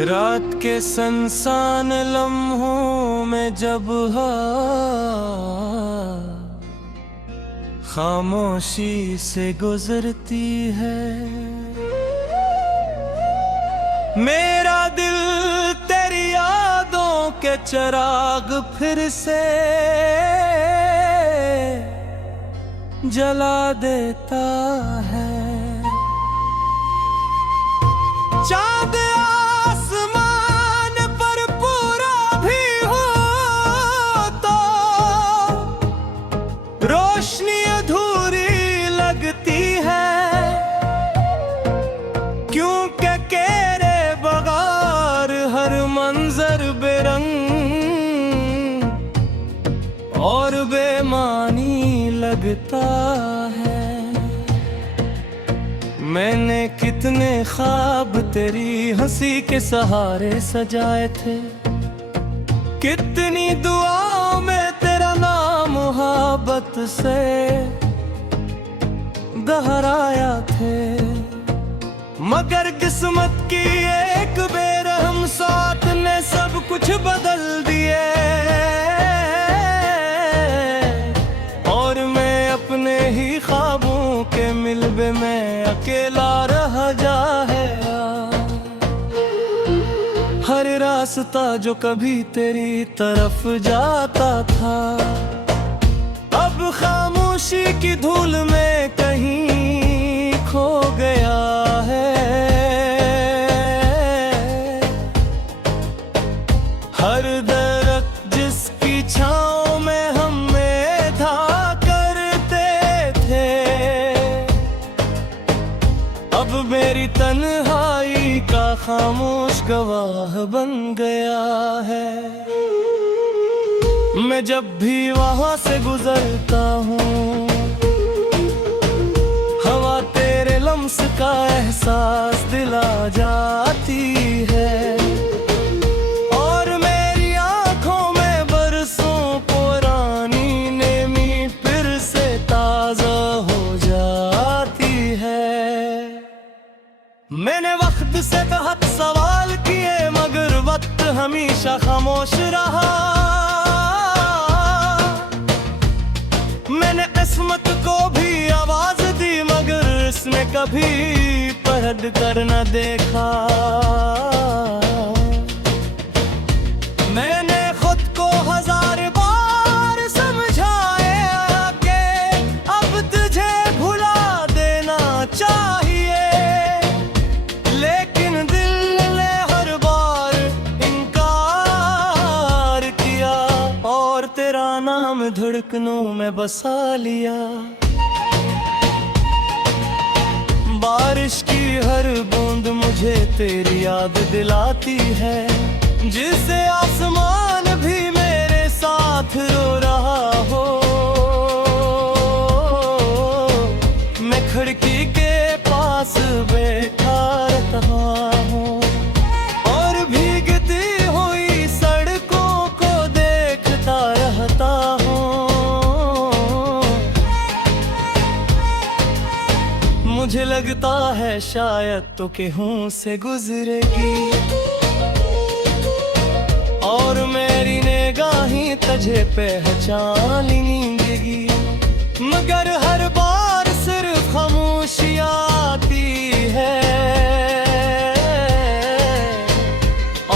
रात के सुनसान लम्हों में जब खामोशी से गुजरती है, मेरा दिल तेरी यादों के चिराग फिर से जला देता है। चाँद आसमान पर पूरा भी हो तो रोशनी अधूरी लगती है, क्योंकि तेरे बगैर हर मंजर बेरंग और बेमानी लगता है। मैंने कितने ख्वाब तेरी हंसी के सहारे सजाए थे, कितनी दुआओं में तेरा नाम मोहब्बत से गहराया थे, मगर किस्मत की एक बेरहम साथ ने सब कुछ बदल दिए और मैं अपने ही ख्वाबों के मिलबे में अकेला रह जाया। हर रास्ता जो कभी तेरी तरफ जाता था, अब खामोशी की धूल में कहीं खो गया है। हर दरख्त जिसकी छाँव में हम था करते थे, अब मेरी तन्हाई का खामोश गवाह बन गया है। मैं जब भी वहां से गुजरता हूँ, हवा तेरे लम्स का एहसास दिला जाती है और मेरी आंखों में बरसों पुरानी नेमी फिर से ताजा हो जाती है। मैंने वक्त से बहुत सवाल किए मगर वक्त हमेशा खामोश रहा। मैंने किस्मत को भी आवाज दी मगर इसने कभी परद कर न देखा। मैंने खुद को हजार बार समझाया कि अब तुझे भुला देना चाहिए, लेकिन दिल ने हर बार इनकार किया और तेरा नाम धड़कनों में बसा लिया। बारिश की हर बूंद मुझे तेरी याद दिलाती है, जिसे आसमान भी मेरे साथ रो रहा हो। मैं खिड़की के पास बैठा रहता हूँ और भीगती हुई सड़कों को देखता रहता हूँ। मुझे लगता है शायद तो गेहूं से गुजरेगी और मेरी निगाहें तुझे पहचान लेंगी, मगर हर बार सिर्फ खामोशी आती है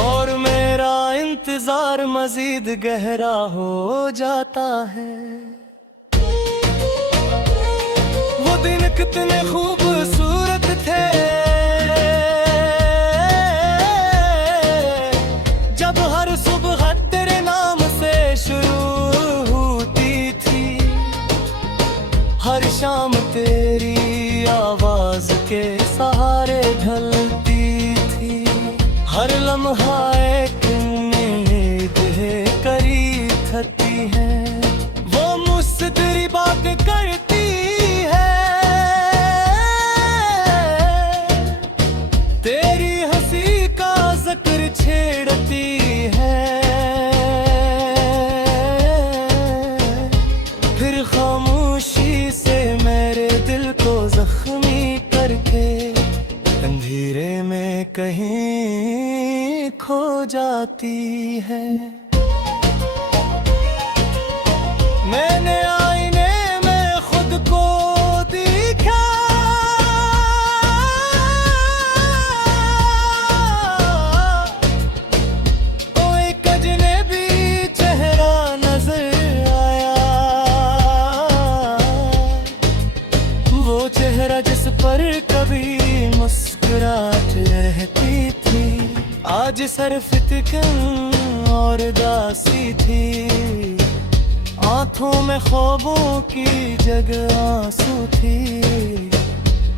और मेरा इंतजार मजीद गहरा हो जाता है। वो दिन कितने खूबसूरत थे जब हर सुबह तेरे नाम से शुरू होती थी, हर शाम तेरी आवाज के सहारे ढलती थी, हर लम्हा एक उम्मीद है करीब थती है। वो मुझसे तेरी बात करती है, तेरी हंसी का जिक्र छेड़ती है, फिर खामोशी से मेरे दिल को जख्मी करके अंधेरे में कहीं जाती है। मैंने आईने में खुद को देखा, तो एक अजनबी चेहरा नजर आया। वो चेहरा जिस पर कभी मुस्कुराहट रहती थी, आज सर फितकन और दासी थी। आँखों में ख्वाबों की जगह आंसू थी,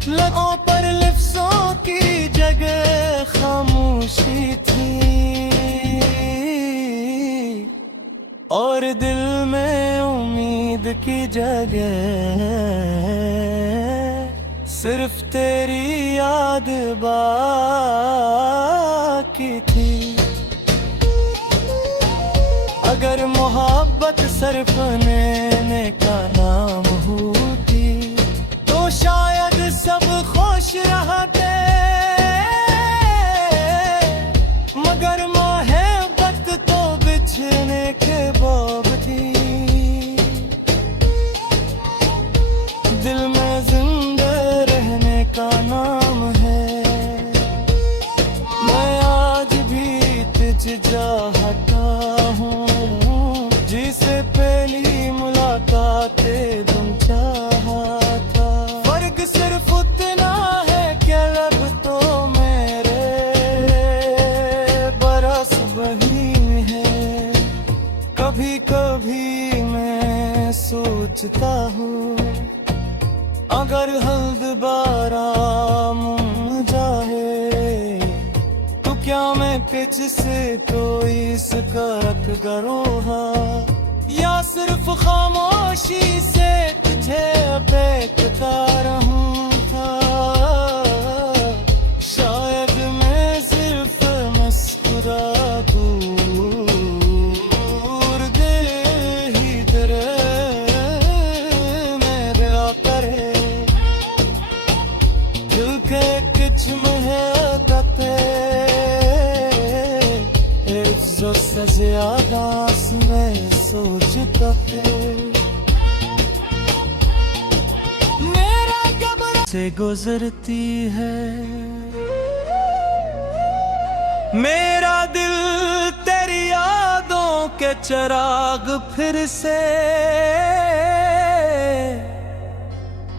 लबों पर लफ्ज़ों की जगह खामोशी थी, और दिल में उम्मीद की जगह सिर्फ तेरी याद बाकी थी। अगर मोहब्बत सिर्फ नैने का नाम होती, तो शायद सब खुश रहते, मगर मोहब्बत तो बिछड़ने के बाब थी। दिल में जिंदा रहने का नाम है, मैं आज भी तुझ चाहता हूँ, जिसे पहली मुलाकातें तुम चाहा था। फर्क सिर्फ उतना है कि लब तो मेरे बरस वही है। कभी कभी मैं सोचता हूँ, अगर हल दोबारा मुड़ जाए, तो क्या मैं तुझसे कोई शिकायत करूँगा, या सिर्फ खामोशी से तुझे देखता रहूँगा। शायद मैं सिर्फ मुस्कुरा दूर दे ही तेरे मेरा करे, दिल के कुछ महकते इज्जत से ज्यादा मैं सोचता है। मेरा कब्र से गुजरती है, मेरा दिल तेरी यादों के चिराग फिर से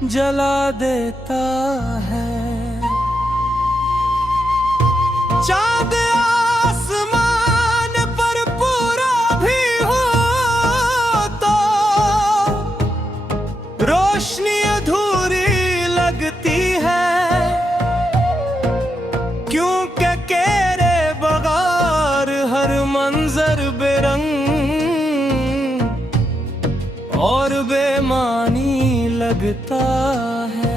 जला देता है। चाँद आसमान पर पूरा भी हो तो रोशनी अधूरी लगती है, क्योंकि तेरे बगैर हर मंजर बेरंग और बेमानी लगता है।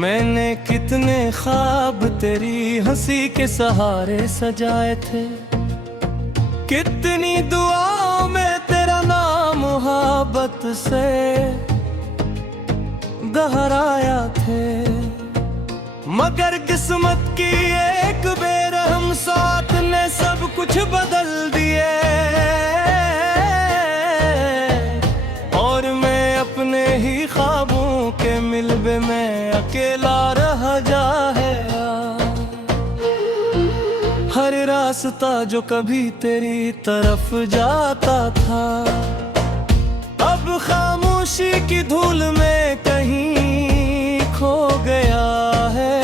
मैंने कितने ख्वाब तेरी हंसी के सहारे सजाए थे, कितनी दुआओं में तेरा नाम मोहब्बत से दोहराया थे, मगर किस्मत की एक बेरहम साथ ने सब कुछ बदल दिए, और मैं अपने ही ख्वाबों के मिलबे में अकेला रह जाया। हर रास्ता जो कभी तेरी तरफ जाता था, अब खामोशी की धूल में कहीं खो गया है।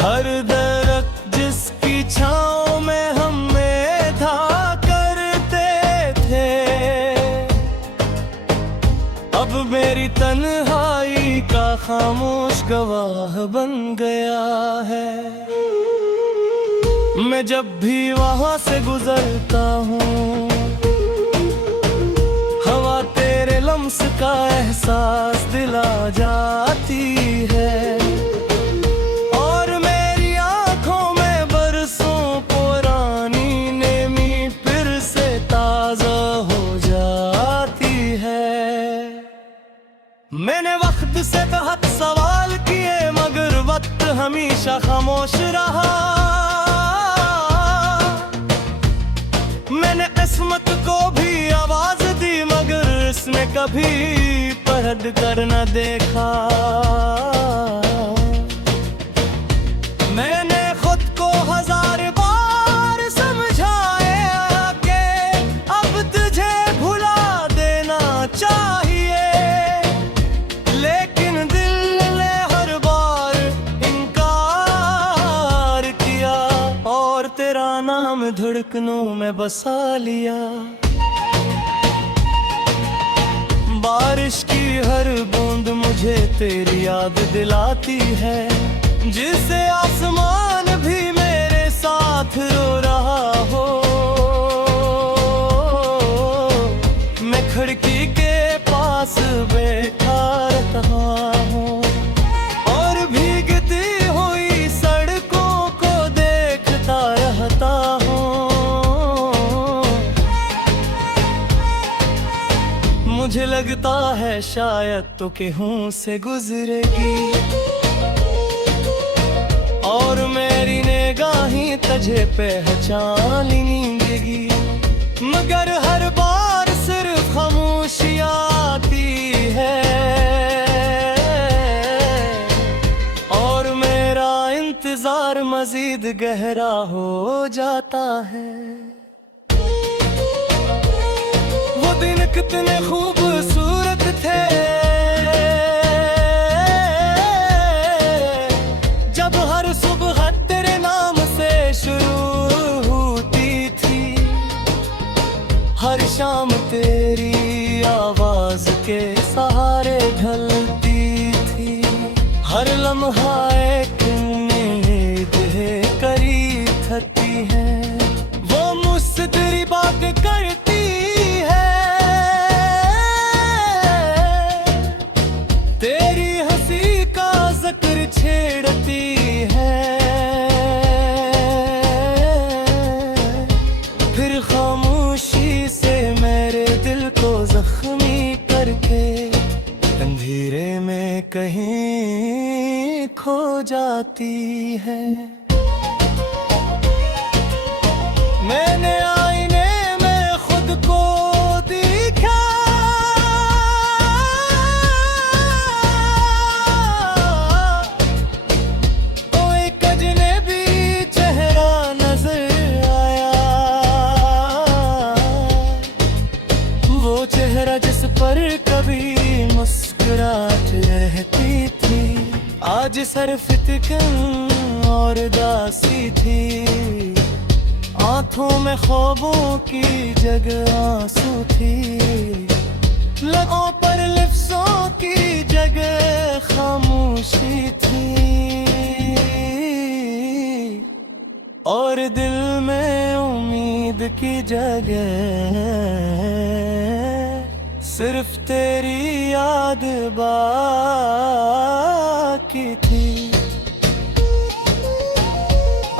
हर दरख्त जिसकी छाँव में हमें था करते थे, अब मेरी तन्हाई का खामोश गवाह बन गया है। मैं जब भी वहां से गुजरता हूँ, हवा तेरे लम्स का एहसास दिला जाती है, और मेरी आंखों में बरसों पुरानी नेमी फिर से ताजा हो जाती है। मैंने वक्त से बहुत सवाल किए, खामोश रहा। मैंने किस्मत को भी आवाज दी मगर इसने कभी परख कर न देखा। मैंने खुद को हजार बार समझाया कि अब तुझे भुला देना चाहिए, लेकिन दिल ने हर बार इनकार किया और तेरा नाम धड़कनों में बसा लिया। बारिश की हर बूंद मुझे तेरी याद दिलाती है, जिसे आसमान भी मेरे साथ रो रहा हो। मैं खिड़की के पास बैठा रहता हूँ और भीगती हुई सड़कों को देखता रहता हूँ। मुझे लगता है शायद तो गेहूं से गुजरेगी और मेरी निगाहें तुझे पहचान लेंगी, मगर हर बार सिर्फ खामोशी आती है और मेरा इंतजार मजीद गहरा हो जाता है। वो दिन कितने खूबसूरत थे जब हर सुबह तेरे नाम से शुरू होती थी, हर शाम तेरी आवाज के सहारे ढलती थी, हर लम्हा एक उम्मीद है करीब थकती है। वो मुझसे तेरी बात करती है, तेरी हंसी का जिक्र छेड़ती है, फिर खामोशी से मेरे दिल को जख्मी करके अंधेरे में कहीं खो जाती है। मैंने आईने में खुद को देखा, तो एक अजनबी चेहरा नजर आया, वो चेहरा जिस पर कभी मुस्कुराहट रहती थी, आज सिर्फ फिक्र और उदासी थी। आंखों में ख्वाबों की जगह आंसू थी, लबों पर लफ्ज़ों की जगह खामोशी थी और दिल में उम्मीद की जगह सिर्फ तेरी याद बाकी थी।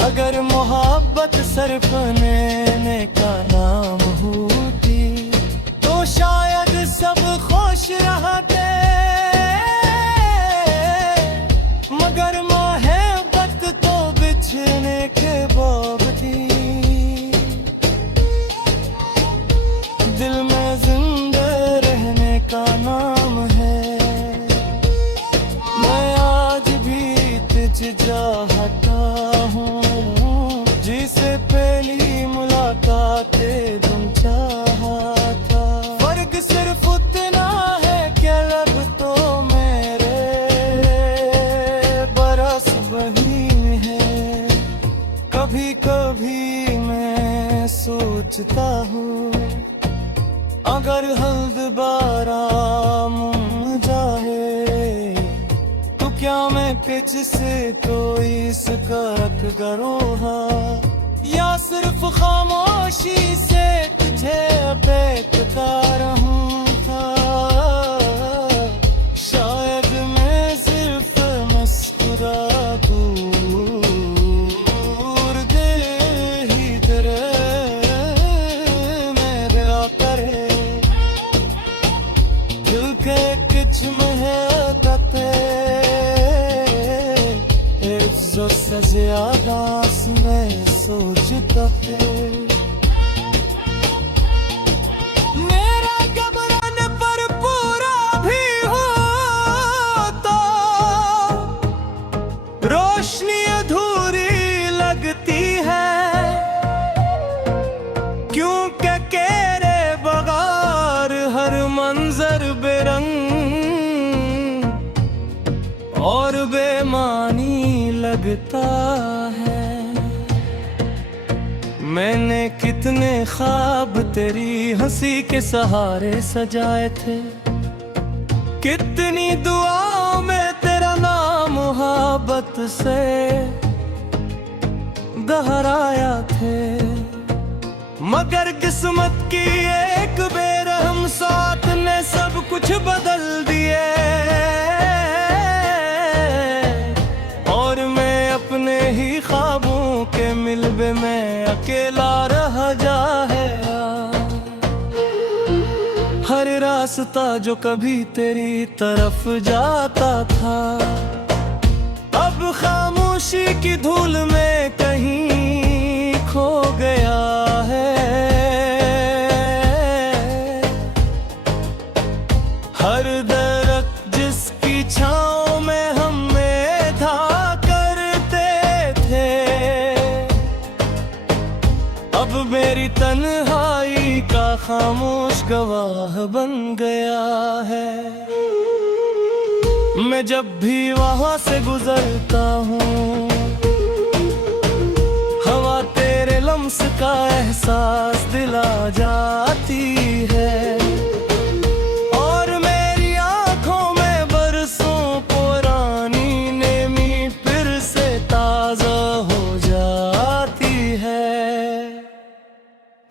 अगर मोहब्बत सिर्फ नैने का नाम होती तो शायद सब खुश रहते, मगर मोहब्बत तो बिछड़ने के बाब थी। दिल में जिंदा रहने का नाम है, मैं आज भी तुझ चाहता हूँ, जिसे पहली मुलाकात तुम चाहा था। फर्क सिर्फ उतना है कि लब तो मेरे बरस वही है। कभी कभी मैं सोचता हूँ अगर हल्द बाराम जाए तो क्या मैं तुझसे कोई शिकायत करूँगा, या सिर्फ खामोशी से तुझे बेकता रहूँगा। शायद मैं सिर्फ मुस्कुरा दूर दिल ही तेरे मेरा करे, दिल के कुछ महकते इज्जत से दफे मेरा घबराने पर पूरा भी हो तो रोशनी अधूरी लगती है, क्योंकि तेरे बगैर हर मंजर बेरंग और बेमानी लगता है। मैंने कितने ख्वाब तेरी हंसी के सहारे सजाए थे, कितनी दुआओं में तेरा नाम मोहब्बत से दोहराया थे, मगर किस्मत की एक बेरहम साथ ने सब कुछ बदल दिए और मैं अपने ही ख्वाबों के मिलबे में अकेला रह जाया। हर रास्ता जो कभी तेरी तरफ जाता था अब खामोशी की धूल में कहीं खो गया है। हर दरख्त जिसकी छाँव में हमें था करते थे, अब मेरी तन्हाई का खामोश गवाह बन गया है। मैं जब भी वहां से गुजरता हूँ हवा तेरे लम्स का एहसास दिला जाती है और मेरी आंखों में बरसों पुरानी नेमी फिर से ताजा हो जाती है।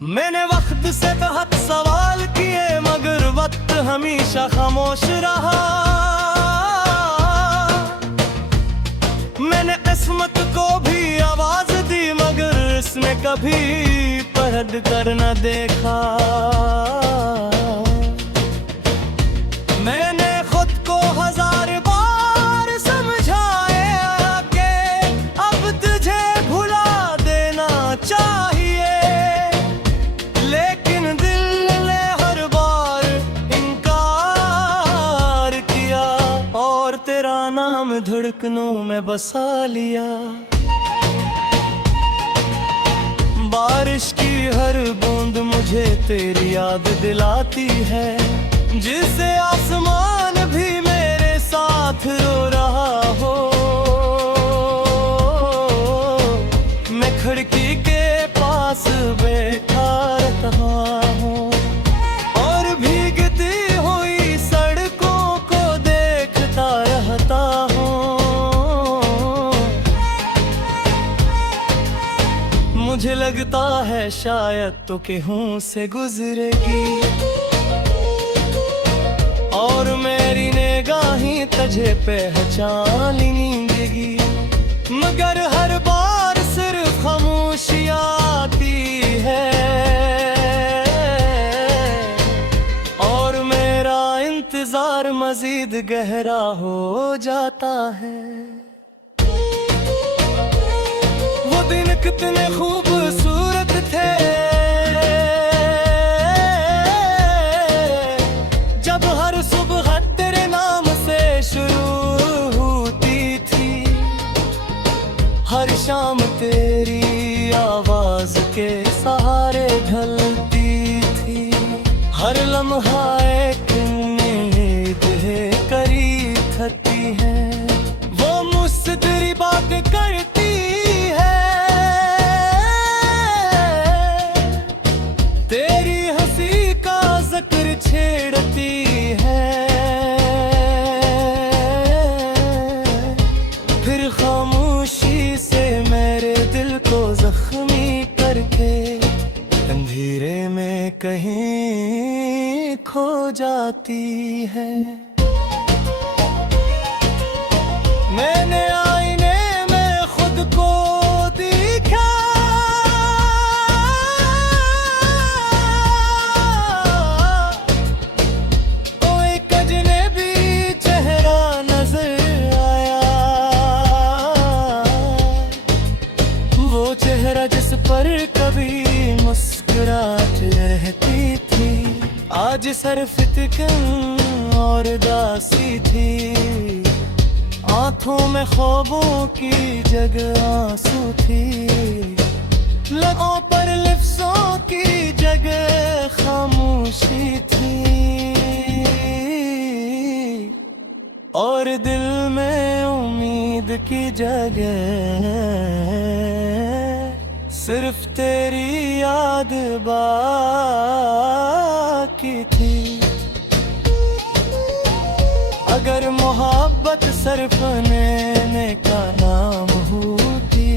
मैंने वक्त से बहुत सवाल किए मगर वक्त हमेशा खामोश रहा। मैंने किस्मत को भी आवाज दी मगर इसने कभी परख कर न देखा। मैंने खुद को हजार बार समझाया कि अब तुझे भुला देना चाहिए, लेकिन दिल ने हर बार इनकार किया और तेरा नाम धड़कनों में बसा लिया। बारिश की हर बूंद मुझे तेरी याद दिलाती है, जिसे आसमान भी मेरे साथ रो रहा हो। मैं खिड़की के पास बैठा रहता हूँ और भीगती हुई सड़कों को देखता रहता हूँ। मुझे लगता है शायद तो गेहूं से गुजरेगी और मेरी निगाहें तुझे पहचान लेंगी, मगर हर बार सिर्फ खामोशी आती है और मेरा इंतजार मजीद गहरा हो जाता है। वो दिन कितने खूबसूरत थे जब हर सुबह तेरे नाम से शुरू होती थी, हर शाम तेरी आवाज के सहारे ढलती थी, हर लम्हा एक उम्मीद है करीब थकती है। वो मुझसे तेरी बात करती छेड़ती है, फिर खामोशी से मेरे दिल को जख्मी करके अंधेरे में कहीं खो जाती है। मैंने आईने में खुद को देखा, चेहरा जिस पर कभी मुस्कुराहट रहती थी, आज सिर्फ फिक्र और उदासी थी। आंखों में ख्वाबों की जगह आंसू थी, लबों पर लफ्ज़ों की जगह खामोशी थी, और दिल में उम्मीद की जगह सिर्फ तेरी याद बाकी थी। अगर मोहब्बत सिर्फ नैने का नाम होती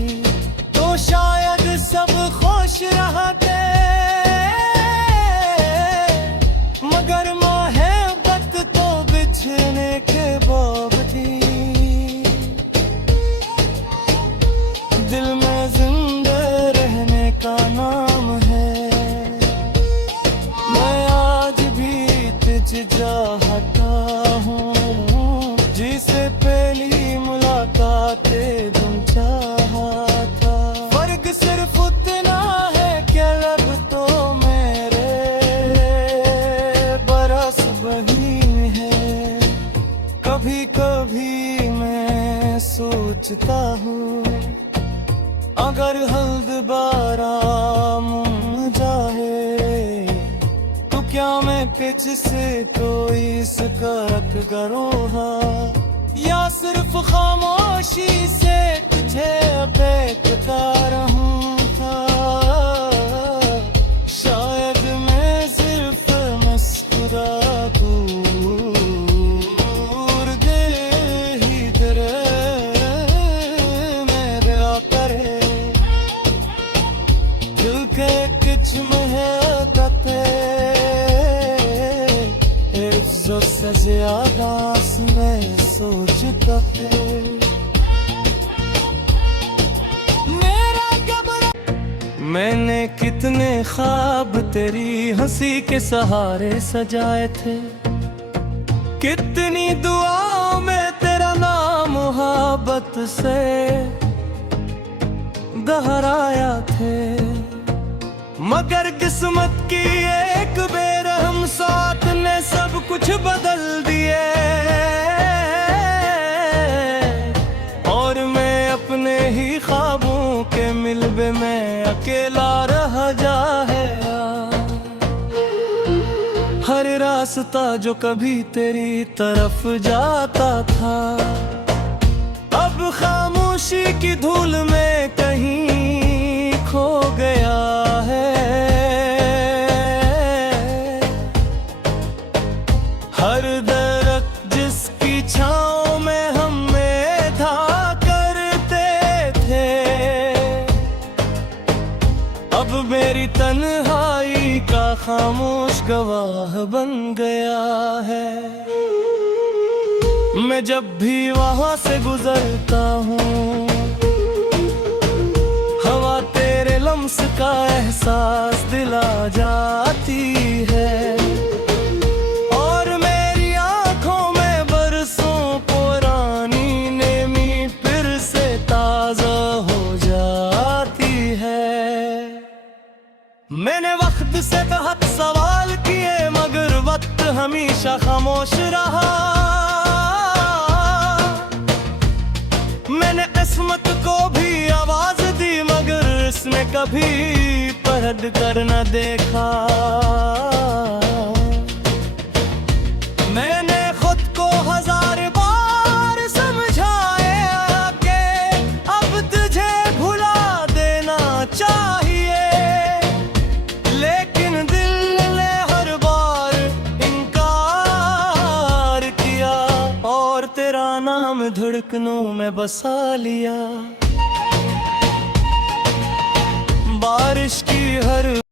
तो शायद सब खुश रहते, मगर मोहब्बत तो बिछड़ने के बाब थी। दिल में जिंदा रहने का नाम है, मैं आज भी तुझ चाहता हूँ, जिसे पहली मुलाकात तुम चाहा था। फर्क सिर्फ उतना है कि लब तो मेरे बरस वही है। कभी कभी मैं सोचता हूँ, अगर हल्द बाराम जाए तो क्या मैं तुझसे कोई शिकायत करूँगा, या सिर्फ खामोशी से तुझे देखता रहूँगा। शायद मैं सिर्फ मुस्कुरा दूर दे ही तेरे मेरे करे, दिल के कुछ महकते इज्जत से ज्यादा मैं सोचता है। मैंने कितने ख्वाब तेरी हंसी के सहारे सजाए थे, कितनी दुआओं में तेरा नाम मोहब्बत से दोहराया थे, मगर किस्मत की एक बेरहम साथ ने सब कुछ बदल दिए, और मैं अपने ही ख्वाबों के मिलबे में अकेला रह जाया। हर रास्ता जो कभी तेरी तरफ जाता था, अब खामोशी की धूल में कहीं खो गया है। हर दरख्त जिसकी छाँव में हम था करते थे, अब मेरी तन्हाई का खामोश गवाह बन गया है। मैं जब भी वहाँ से गुजरता हूँ, हवा तेरे लम्स का एहसास दिला जाती है, और मेरी आंखों में बरसों पुरानी नेमी फिर से ताजा हो जाती है। मैंने वक्त से बहुत सवाल किए, मगर वक्त हमेशा खामोश रहा। मैंने किस्मत को भी आवाज दी, मगर इसने कभी परद कर न देखा। मैंने खुद को हजार बार समझाया कि अब तुझे भुला देना चाहिए, लेकिन दिल ने हर बार इनकार किया, और तेरा नाम धड़कनों में बसा लिया। बारिश की हर